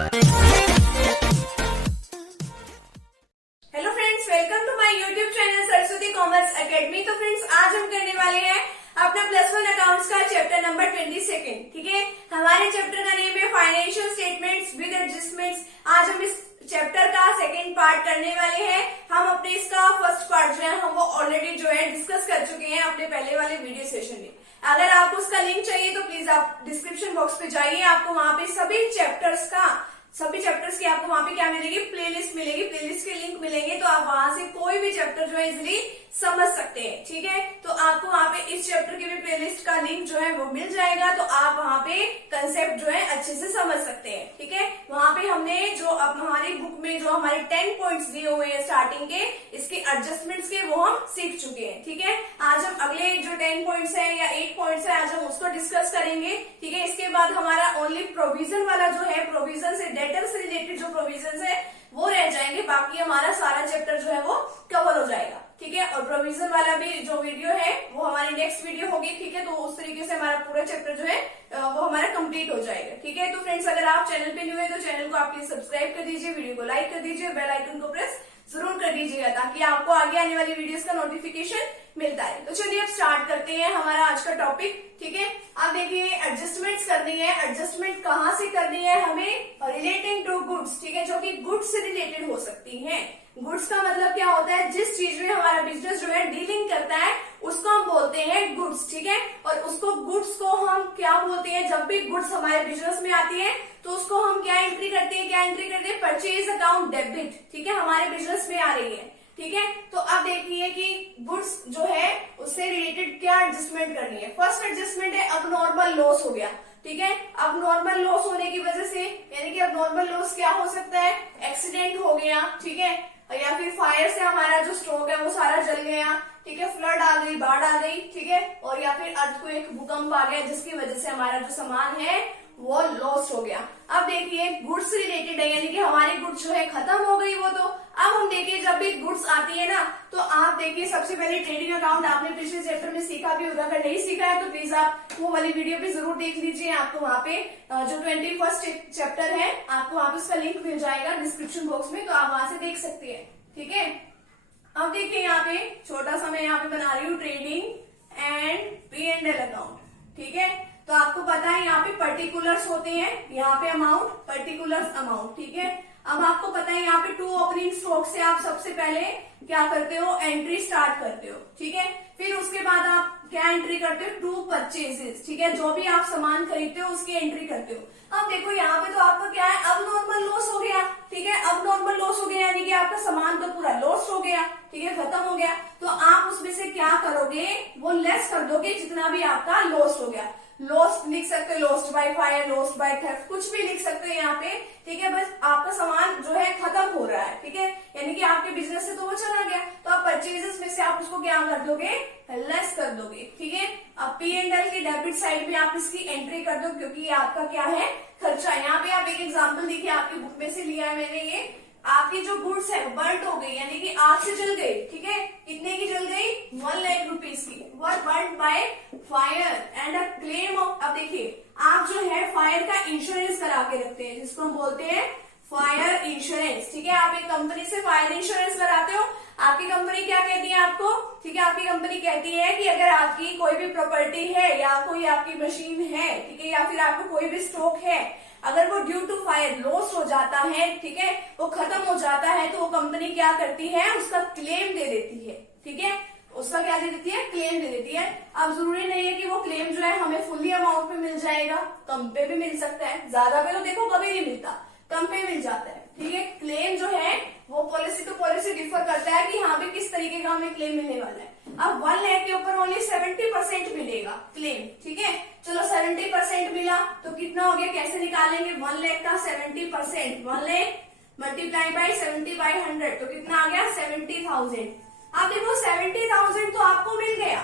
Hello friends, welcome to my YouTube channel Saraswati commerce academy. तो friends, आज हम करने वाले हैं अपना +1 अकाउंट्स का चैप्टर नंबर 22। ठीक है, हमारे चैप्टर का नेम है फाइनेंशियल स्टेटमेंट्स विद एडजस्टमेंट्स। आज हम इस चैप्टर का सेकंड पार्ट करने वाले हैं। हम अपने इसका फर्स्ट पार्ट जो है हम वो ऑलरेडी जो है डिस्कस कर चुके हैं अपने पहले वाले वीडियो सेशन में। अगर आपको उसका लिंक चाहिए तो प्लीज आप डिस्क्रिप्शन बॉक्स पे जाइए, आपको वहां पे सभी चैप्टर्स की आपको वहां पे क्या मिलेगी, प्लेलिस्ट मिलेगी। प्लेलिस्ट के लिंक मिलेंगे तो आप वहां से कोई भी चैप्टर जो है इजिली समझ सकते हैं। ठीक है, तो आपको वहां पे इस चैप्टर के भी प्लेलिस्ट का लिंक जो है वो मिल जाएगा, तो आप वहां पे कंसेप्ट जो है अच्छे से समझ सकते हैं। ठीक है, वहां पे हमने जो अब हमारी बुक में जो हमारे 10 पॉइंट्स दिए हुए हैं स्टार्टिंग के, इसके एडजस्टमेंट्स के, वो हम सीख चुके हैं। ठीक है, आज हम अगले जो 10 पॉइंट्स है या 8 पॉइंट्स है, आज हम उसको डिस्कस करेंगे। ठीक है, इसके बाद हमारा ओनली प्रोविजन वाला जो है, प्रोविजन से डेटर से रिलेटेड जो प्रोविजन है वो रह जाएंगे, बाकी हमारा सारा चैप्टर जो है वो कवर हो जाएगा। ठीक है, और प्रोविजन वाला भी जो वीडियो है वो हमारी नेक्स्ट वीडियो होगी। ठीक है, तो उस तरीके से हमारा पूरा चैप्टर जो है वो हमारा कंप्लीट हो जाएगा। ठीक है, तो फ्रेंड्स, अगर आप चैनल पे न्यू है तो चैनल को आप प्लीज सब्सक्राइब कर दीजिए, वीडियो को लाइक कर दीजिए, बेल आइकन को प्रेस जरूर कर दीजिएगा ताकि आपको आगे आने वाली वीडियोस का नोटिफिकेशन मिलता है। तो चलिए अब स्टार्ट करते हैं हमारा आज का टॉपिक। ठीक है, अब देखिए एडजस्टमेंट्स करनी है। एडजस्टमेंट कहाँ से करनी है हमें, रिलेटिंग टू गुड्स। ठीक है, जो कि गुड्स से रिलेटेड हो सकती है। गुड्स का मतलब क्या होता है, जिस चीज में हमारा बिजनेस जो है डीलिंग करता है उसको हम बोलते हैं गुड्स। ठीक है, और उसको गुड्स को हम क्या बोलते हैं, जब भी गुड्स हमारे बिजनेस में आती है तो उसको हम क्या एंट्री करते हैं, परचेज अकाउंट डेबिट। ठीक है, हमारे बिजनेस में आ रही है। ठीक है, तो अब देखिए कि गुड्स जो है उससे रिलेटेड क्या एडजस्टमेंट करनी है। फर्स्ट एडजस्टमेंट है अब नॉर्मल लॉस हो गया। ठीक है, अब नॉर्मल लॉस होने की वजह से, यानी कि अब नॉर्मल लॉस क्या हो सकता है, एक्सीडेंट हो गया। ठीक है, या फिर फायर से हमारा जो स्टॉक है वो सारा जल गया। ठीक है, फ्लड आ गई, बाढ़ आ गई। ठीक है, और या फिर अर्थक्वेक, भूकंप आ गया, जिसकी वजह से हमारा जो सामान है वो लॉस हो गया। अब देखिए गुड्स रिलेटेड है, यानी कि हमारी गुड्स जो है खत्म हो गई वो। तो अब हम देखिए जब भी गुड्स आती है ना, तो आप देखिए सबसे पहले ट्रेडिंग अकाउंट आपने पिछले चैप्टर में सीखा भी होगा। अगर नहीं सीखा है तो प्लीज आप वो वाली वीडियो भी जरूर देख लीजिए। आपको वहाँ पे जो 21st चैप्टर है आपको वहाँ पे उसका लिंक मिल जाएगा डिस्क्रिप्शन बॉक्स में, तो आप वहां से देख सकते हैं। ठीक है, अब देखिए यहाँ पे छोटा सा मैं यहाँ पे बना रही हूँ ट्रेडिंग एंड P&L अकाउंट। ठीक है, तो आपको पता है यहाँ पे पर्टिकुलर्स होते हैं, यहाँ पे अमाउंट, पर्टिकुलर्स अमाउंट। ठीक है, अब आपको पता है यहाँ पे 2 ओपनिंग स्टॉक से आप सबसे पहले क्या करते हो, एंट्री स्टार्ट करते हो। ठीक है, फिर उसके बाद आप क्या एंट्री करते हो, 2 परचेजेस। ठीक है, जो भी आप सामान खरीदते हो उसकी एंट्री करते हो। अब देखो यहाँ पे तो आपका क्या है, अब नॉर्मल लॉस हो गया। ठीक है, अब नॉर्मल लॉस हो गया यानी कि आपका सामान तो पूरा लॉस हो गया। ठीक है, खत्म हो गया। तो आप उसमें से क्या करोगे, वो लेस कर दोगे जितना भी आपका लॉस हो गया। लॉस्ट लिख सकते हो, lost by fire, lost by theft, कुछ भी लिख सकते हो यहाँ पे। ठीक है, बस आपका सामान जो है खत्म हो रहा है। ठीक है, यानी कि आपके बिजनेस से तो वो चला गया, तो आप परचेजेस में से आप उसको क्या कर दोगे, लेस कर दोगे। ठीक है, अब P&L की डेबिट साइड में आप इसकी एंट्री कर दो, क्योंकि ये आपका क्या है, खर्चा। यहाँ पे आप एक एग्जाम्पल देखिए, आपकी बुक में से लिया है मैंने। ये आपकी जो गुड्स है बर्न हो गई, यानी कि आग से जल गई। ठीक है, कितने की जल गई, 1 लाख रुपीज की, were burn by fire and a claim of. अब देखिए आप जो है फायर का इंश्योरेंस करा के रखते हैं, जिसको हम बोलते हैं फायर इंश्योरेंस। ठीक है, आप एक कंपनी से फायर इंश्योरेंस कराते हो, आपकी कंपनी क्या कहती है आपको, ठीक है, आपकी कंपनी कहती है कि अगर आपकी कोई भी प्रॉपर्टी है या कोई आपकी मशीन है, ठीक है, या फिर आपको कोई भी स्टॉक है, अगर वो ड्यू टू फायर लॉस हो जाता है, ठीक है, वो खत्म हो जाता है, तो वो कंपनी क्या करती है, उसका क्लेम दे देती है। ठीक है, उसका क्या दे देती है, क्लेम दे देती है। अब जरूरी नहीं है कि वो क्लेम जो है हमें फुल्ली अमाउंट पे मिल जाएगा, कम पे भी मिल सकता है, ज्यादा पे तो देखो कभी नहीं मिलता, कम पे मिल जाता है। ठीक है, क्लेम जो है वो पॉलिसी टू पॉलिसी डिफर करता है कि हाँ भी किस तरीके का हमें क्लेम मिलने वाला है। अब 1 लाख के ऊपर ओनली 70% मिलेगा क्लेम। ठीक है, चलो 70% मिला तो कितना हो गया, कैसे निकालेंगे, 1 लाख का 70%, 1 लाख मल्टीप्लाई बाय 70/100, तो कितना आ गया, 70,000। आप देखो 70,000 तो आपको मिल गया,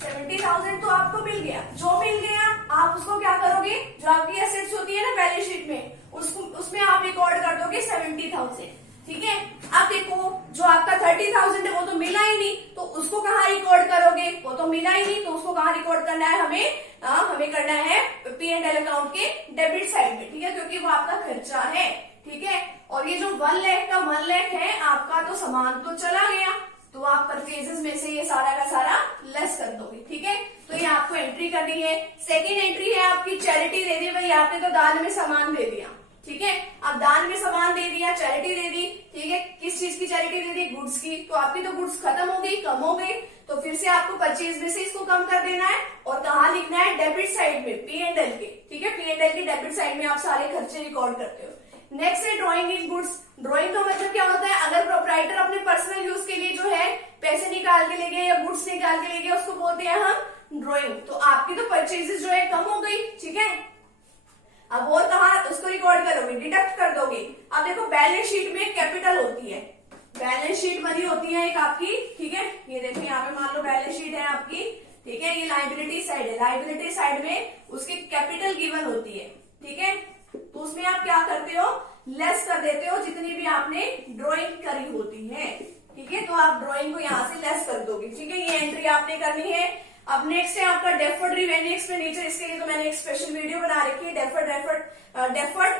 70,000 तो आपको मिल गया। जो मिल गया आप उसको क्या करोगे, जो आपकी एसेट्स होती है ना बैलेंस शीट में, उसमें आप रिकॉर्ड कर दोगे 70,000। ठीक है, अब देखो जो आपका 30,000 है वो तो मिला ही नहीं, तो उसको कहाँ रिकॉर्ड करोगे, वो तो मिला ही नहीं, तो उसको कहाँ रिकॉर्ड करना है, हमें करना है P&L अकाउंट के डेबिट साइड में। ठीक है, क्योंकि वो आपका खर्चा है, ठीक है। और ये जो 1 लाख का 1 लाख है आपका, तो सामान तो चला गया, तो आप परचेजेस में से ये सारा का सारा लेस कर दोगे, ठीक है। तो ये आपको एंट्री करनी है। सेकेंड एंट्री है आपकी चैरिटी दे दी। भाई आपने तो दान में सामान दे दिया, ठीक है, आप दान में सामान दे दिया, चैरिटी दे दी, ठीक है। किस चीज की चैरिटी दे दी? गुड्स की। तो आपकी तो गुड्स खत्म हो गई, कम हो गई, तो फिर से आपको परचेज में से इसको कम कर देना है। और कहाँ लिखना है? डेबिट साइड में, P&L के, ठीक है। P&L की डेबिट साइड में आप सारे खर्चे रिकॉर्ड करते हो। नेक्स्ट है ड्रॉइंग इन गुड्स। ड्रॉइंग का मतलब क्या होता है? अगर प्रोप्राइटर अपने पर्सनल यूज के लिए जो है पैसे निकाल के ले गए या गुड्स निकाल के ले गए, उसको बोलते हैं हम ड्रॉइंग। तो आपकी तो परचेजेस जो है कम हो गई, ठीक है। अब और कहा उसको रिकॉर्ड करोगे? डिडक्ट कर दोगे। अब देखो बैलेंस शीट में कैपिटल होती है, बैलेंस शीट बनी होती है एक आपकी, ठीक है। ये देखो यहाँ पे मान लो बैलेंस शीट है आपकी, ठीक है। ये लाइबिलिटी साइड है, लाइबिलिटी साइड में उसकी कैपिटल गिवन होती है, ठीक है। तो उसमें आप क्या करते हो? लेस कर देते हो जितनी भी आपने ड्रॉइंग करी होती है, ठीक है। तो आप ड्रॉइंग को यहाँ से लेस कर दोगे, ठीक है। ये एंट्री आपने करनी है। अब नेक्स्ट है आपका डेफर्ड रिवेन्यू एक्सपेंडिचर। इसके लिए तो मैंने एक स्पेशल वीडियो बना रखी है डेफर्ड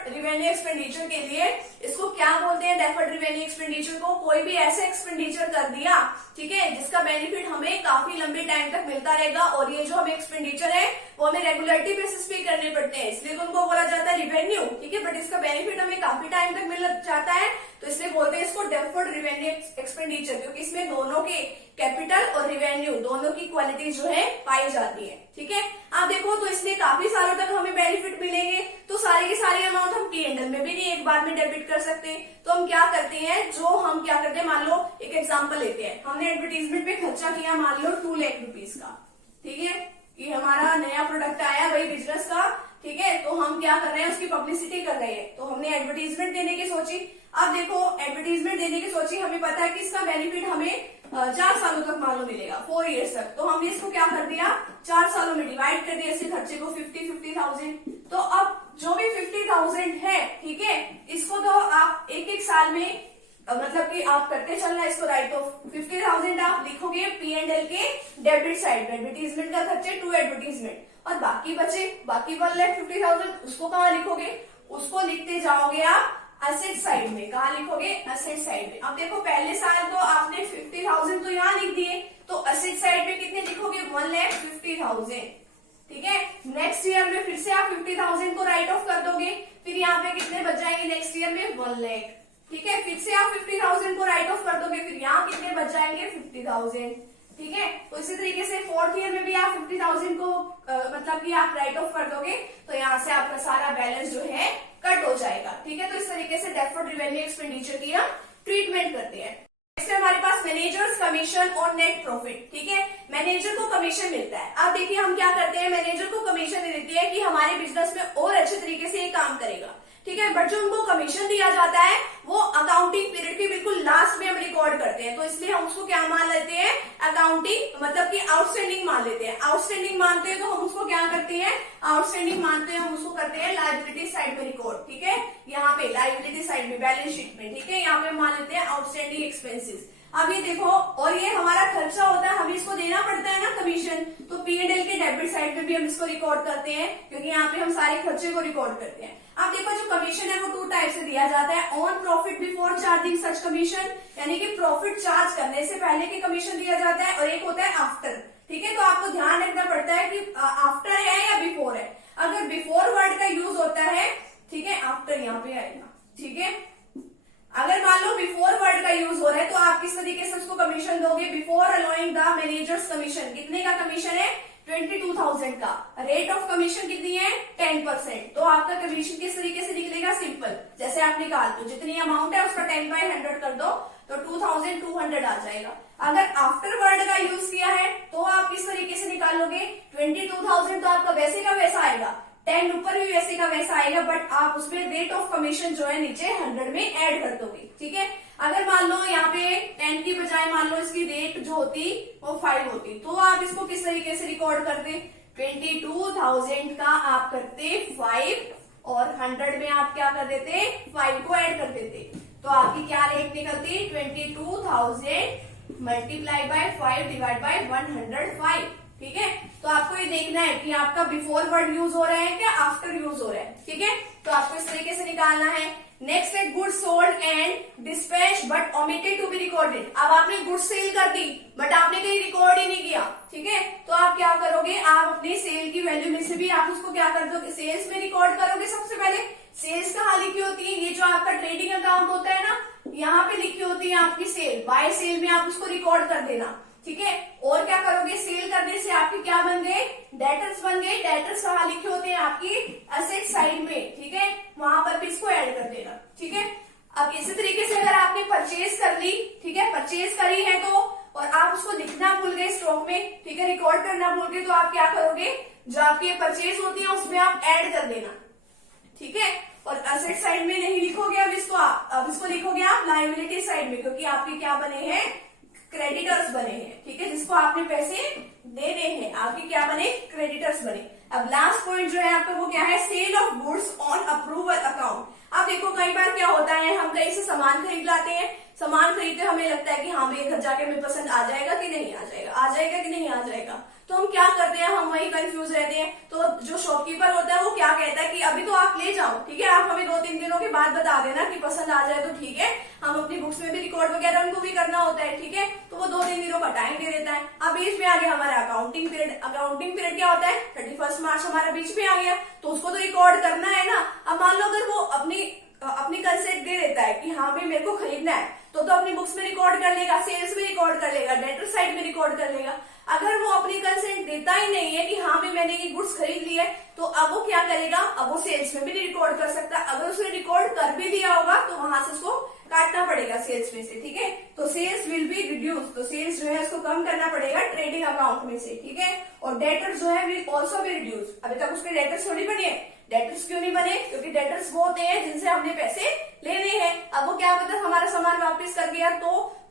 रिवेन्यू एक्सपेंडिचर के लिए। इसको क्या बोलते हैं? डेफर्ड रिवेन्यू एक्सपेंडिचर को कोई भी ऐसे एक्सपेंडिचर कर दिया, ठीक है, जिसका बेनिफिट हमें काफी लंबे टाइम तक मिलता रहेगा। और ये जो हमें एक्सपेंडिचर है वो हमें रेगुलरिटी बेसिस पे करने पड़ते हैं, इसलिए तो उनको बोला जाता है रिवेन्यू, ठीक है। बट इसका बेनिफिट हमें काफी टाइम तक मिल जाता है, तो इसलिए बोलते हैं इसको डेफर्ड रिवेन्यू एक्सपेंडिचर, क्योंकि इसमें दोनों के कैपिटल और रिवेन्यू दोनों की क्वालिटी जो है पाई जाती है, ठीक है। आप देखो तो इसमें काफी सालों तक हमें बेनिफिट मिलेंगे, तो सारे के सारे अमाउंट हम P&L में भी नहीं एक बार में डेबिट कर सकते। तो हम क्या करते हैं, जो हम क्या करते हैं, मान लो एक एग्जांपल लेते हैं, हमने एडवर्टीजमेंट पे खर्चा किया मान लो 2 लाख रुपीज का, ठीक है। ये हमारा नया प्रोडक्ट आया भाई बिजनेस का, ठीक है। तो हम क्या कर रहे हैं, उसकी पब्लिसिटी कर रहे हैं, तो हमने एडवर्टीजमेंट देने की सोची। अब देखो एडवर्टीजमेंट देने की सोची, हमें पता है कि इसका बेनिफिट हमें 4 सालों तक मालूम मिलेगा, 4 इयर्स तक। तो हमने इसको क्या कर दिया, 4 सालों में डिवाइड कर दिया इसके खर्चे को 50,000। तो अब जो भी 50,000 है, ठीक है, इसको तो आप एक एक साल में मतलब कि आप करते चलना इसको, राइट ऑफ 50,000 आप लिखोगे P&L के डेबिट साइड में, एडवर्टीजमेंट का खर्चे टू एडवर्टीजमेंट, और बाकी बचे बाकी 1,50,000 उसको कहाँ लिखोगे? उसको लिखते जाओगे आप असेट साइड में। कहाँ लिखोगे? असेट साइड में। अब देखो पहले साल तो आपने 50,000 तो यहाँ लिख दिए, तो असेट साइड में कितने लिखोगे? 1,50,000, ठीक है। नेक्स्ट ईयर में फिर से आप 50,000 को राइट ऑफ कर दोगे, फिर यहाँ पे कितने बच जाएंगे नेक्स्ट ईयर में? 1 लाख, ठीक है। फिर से आप 50,000 को राइट ऑफ कर दोगे, फिर यहाँ कितने बच जाएंगे? 50,000, ठीक है। तो इसी तरीके से 4th ईयर में भी आप 50,000 को मतलब कि आप राइट ऑफ कर दोगे, तो यहाँ से आपका सारा बैलेंस जो है कट हो जाएगा, ठीक है। तो इस तरीके से डेफर्ड रिवेन्यू एक्सपेंडिचर की हम ट्रीटमेंट करते हैं। नेक्स्ट हमारे पास मैनेजर्स कमीशन और नेट प्रॉफिट, ठीक है। मैनेजर को कमीशन मिलता है। अब देखिए हम क्या करते हैं, मैनेजर को कमीशन दे देती है कि हमारे बिजनेस में और अच्छे तरीके से ये काम करेगा, ठीक है। बट जो उनको कमीशन दिया जाता है वो अकाउंटिंग पीरियड के बिल्कुल लास्ट में हम रिकॉर्ड करते हैं, तो इसलिए हम उसको क्या मान लेते हैं? अकाउंटिंग मतलब कि आउटस्टैंडिंग मान लेते हैं। आउटस्टैंडिंग मानते हैं तो हम उसको क्या करते हैं? आउटस्टैंडिंग मानते हैं, हम उसको करते हैं लायबिलिटी साइड में रिकॉर्ड, ठीक है। यहाँ पे लायबिलिटी साइड में बैलेंस शीट में, ठीक है, यहाँ पे मान लेते हैं आउटस्टैंडिंग एक्सपेंसेस। अब ये देखो, और ये हमारा खर्चा होता है, हमें इसको देना पड़ता है ना कमीशन, तो P&L के डेबिट साइड में भी हम इसको रिकॉर्ड करते हैं, क्योंकि यहाँ पे हम सारे खर्चे को रिकॉर्ड करते हैं। अब देखो जो कमीशन है वो 2 टाइप से दिया जाता है, on profit before charging such commission, यानी कि प्रॉफिट चार्ज करने से पहले की कमीशन दिया जाता है, और एक होता है आफ्टर, ठीक है। तो आपको ध्यान रखना पड़ता है कि आफ्टर है या बिफोर है। अगर बिफोर वर्ड का यूज होता है, ठीक है, आफ्टर यहाँ पे आएगा, ठीक है। अगर मान लो बिफोर वर्ड का यूज हो रहा है तो आप किस तरीके से उसको कमीशन दोगे? Before allowing the managers commission. कितने का कमीशन है? 22,000 का। रेट ऑफ कमीशन कितनी है? 10%। तो आपका कमीशन किस तरीके से निकलेगा? सिंपल, जैसे आप निकाल दो, जितनी अमाउंट है उसका 10/100 कर दो, तो 2,200 आ जाएगा। अगर आफ्टर वर्ड का यूज किया है तो आप किस तरीके से निकालोगे? 22,000 तो आपका वैसे का वैसा आएगा, 10 ऊपर भी वैसे का वैसा आएगा, बट आप उसमें रेट ऑफ कमीशन जो है नीचे 100 में ऐड कर दोगे, ठीक है। अगर मान लो यहाँ पे 10 की बजाय मान लो इसकी रेट जो होती वो 5 होती, तो आप इसको किस तरीके से रिकॉर्ड करते? 22,000 का आप करते 5 और 100 में आप क्या कर देते? 5 को ऐड कर देते, तो आपकी क्या रेट निकलती? 22,000 मल्टीप्लाई बाय 5 डिवाइड बाय 105, ठीक है। तो आपको ये देखना है कि आपका बिफोर वर्ड यूज हो रहा है क्या आफ्टर यूज हो रहा है, ठीक है। तो आपको इस तरीके से निकालना है। नेक्स्ट है goods sold and dispatch but omitted to be recorded. अब आपने गुड्स सेल कर दी बट आपने कहीं रिकॉर्ड ही नहीं किया, ठीक है। तो आप क्या करोगे, आप अपनी सेल की वैल्यू में से भी आप उसको क्या कर दोगे, सेल्स में रिकॉर्ड करोगे। सबसे पहले सेल्स कहाँ लिखी होती है, ये जो आपका ट्रेडिंग अकाउंट होता है ना, यहाँ पे लिखी होती है आपकी सेल, बाय सेल में आप उसको रिकॉर्ड कर देना, ठीक है। और क्या करोगे, सेल करने से आपके क्या बन गए, डेटर्स बन गए। डेटर्स कहाँ लिखे होते हैं, आपकी एसेट साइड में, ठीक है, वहां पर भी इसको ऐड कर देना, ठीक है। अब इसी तरीके से अगर आपने परचेज कर ली, ठीक है, परचेज करी है तो, और आप उसको लिखना भूल गए स्टॉक में, ठीक है, रिकॉर्ड करना भूल गए, तो आप क्या करोगे, जो आपकी परचेज होती है उसमें आप ऐड कर देना, ठीक है। और एसेट साइड में नहीं लिखोगे अब इसको लिखोगे आप लायबिलिटी साइड में, क्योंकि आपके क्या बने हैं, क्रेडिटर्स बने हैं, ठीक है, जिसको आपने पैसे देने हैं, आपके क्या बने, क्रेडिटर्स बने। अब लास्ट पॉइंट जो है आपका वो क्या है, sale of goods on approval account. अब देखो कई बार क्या होता है, हम कहीं से सामान खरीद लाते हैं, सामान खरीदते हमें लगता है कि हाँ भाई घर जाके हमें पसंद आ जाएगा कि नहीं आ जाएगा, आ जाएगा कि नहीं आ जाएगा, तो हम क्या करते हैं, हम वही कंफ्यूज रहते हैं। तो जो शॉपकीपर होता है वो क्या कहता है कि अभी तो आप ले जाओ, ठीक है, आप हमें 2-3 दिनों के बाद बता देना कि पसंद आ जाए तो ठीक है, हम अपनी बुक्स में भी रिकॉर्ड वगैरह उनको भी करना होता है, ठीक है। तो वो 2-3 दिनों का टाइम दे देता है। अब बीच में आ गया हमारा अकाउंटिंग पीरियड। अकाउंटिंग पीरियड क्या होता है, 31 मार्च हमारा बीच में आ गया, तो उसको तो रिकॉर्ड करना है ना। अब मान लो अगर वो अपनी कंसेंट दे देता है कि हाँ भाई मेरे को खरीदना है, तो अपनी बुक्स में रिकॉर्ड कर लेगा, सेल्स में रिकॉर्ड कर लेगा, डेटर साइड में रिकॉर्ड कर लेगा। अगर वो अपनी कंसेंट देता ही नहीं है कि हाँ भाई मैंने ये गुड्स खरीद ली है, तो अब वो क्या करेगा, अब वो सेल्स में भी नहीं रिकॉर्ड कर सकता। अगर उसने रिकॉर्ड कर भी दिया होगा तो वहां से उसको काटना पड़ेगा सेल्स में से, ठीक है। तो सेल्स विल बी रिड्यूस, तो सेल्स जो है उसको कम करना पड़ेगा ट्रेडिंग अकाउंट में से, ठीक है। और डेटर्स जो है विल ऑल्सो बी रिड्यूस। अभी तक उसके डेटर्स थोड़ी बने हैं, डेटर्स क्यों नहीं बने, क्योंकि डेटर्स वो होते हैं जिनसे हमने पैसे लेने हैं। अब वो क्या पता हमारा सामान वापस कर दिया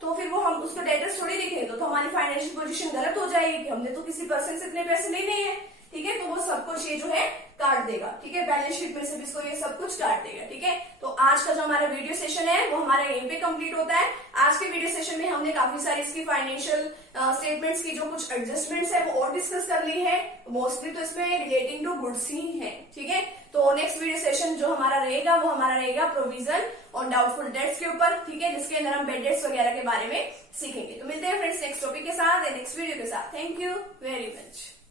तो फिर वो हम उसको डेटर्स थोड़ी दिखे, तो हमारी फाइनेंशियल पोजीशन गलत हो जाएगी कि हमने तो किसी पर्सन से इतने पैसे लेने हैं, ठीक है। तो वो सब कुछ ये जो है काट देगा, ठीक है, बैलेंस शीट में से भी इसको ये सब कुछ काट देगा, ठीक है। तो आज का जो हमारा वीडियो सेशन है वो हमारा यहीं पे कंप्लीट होता है। आज के वीडियो सेशन में हमने काफी सारी इसकी फाइनेंशियल स्टेटमेंट्स की जो कुछ एडजस्टमेंट्स है वो और डिस्कस कर ली है, मोस्टली तो इसमें रिलेटिंग टू गुड्स ही है, ठीक है। तो नेक्स्ट वीडियो सेशन जो हमारा रहेगा वो हमारा रहेगा प्रोविजन ऑन डाउटफुल डेट्स के ऊपर, ठीक है, जिसके अंदर हम बेड डेट्स वगैरह के बारे में सीखेंगे। तो मिलते हैं फ्रेंड्स नेक्स्ट टॉपिक के साथ, नेक्स्ट वीडियो के साथ। Thank you very much.